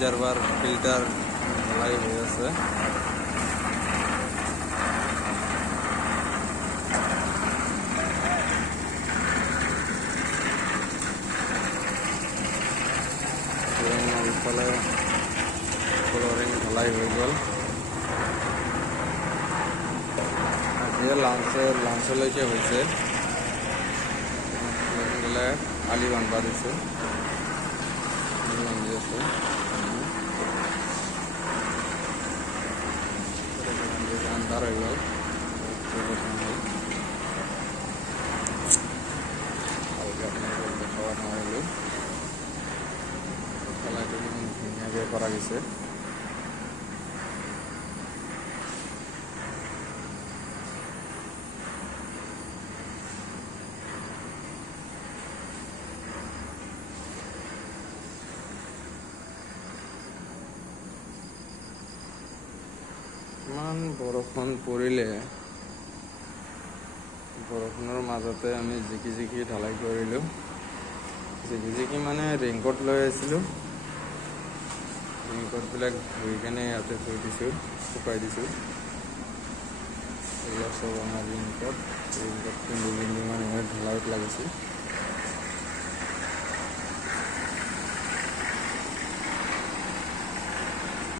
Reservoir filter ঢালাই হয়ে আছে। ফলে ফ্লোরিং ঢালাই হয়ে গেল। আজকে লাঞ্চলৈকে হৈছে আলি বান্ধবা দিছে, বান্ধি আছে আন্ধাৰ হৈ গ'ল। ভালকৈ আপোনালোকক দেখাব নোৱাৰিলোঁ। খেলাটো ইমান ধুনীয়াকৈ কৰা গৈছে। ইমান বৰষুণ পৰিলে, বৰষুণৰ মাজতে আমি জিকি জিকি ঢালাই কৰিলোঁ। জিকি মানে ৰেইনকোট লৈ আহিছিলোঁ, ৰেইনকোটবিলাক ধুই কেনে ইয়াতে থৈ দিছোঁ, শুকাই দিছোঁ। এইবিলাক চব আমাৰ ৰেইনকোট পিন্ধি মানে ঢালাইত লাগিছে।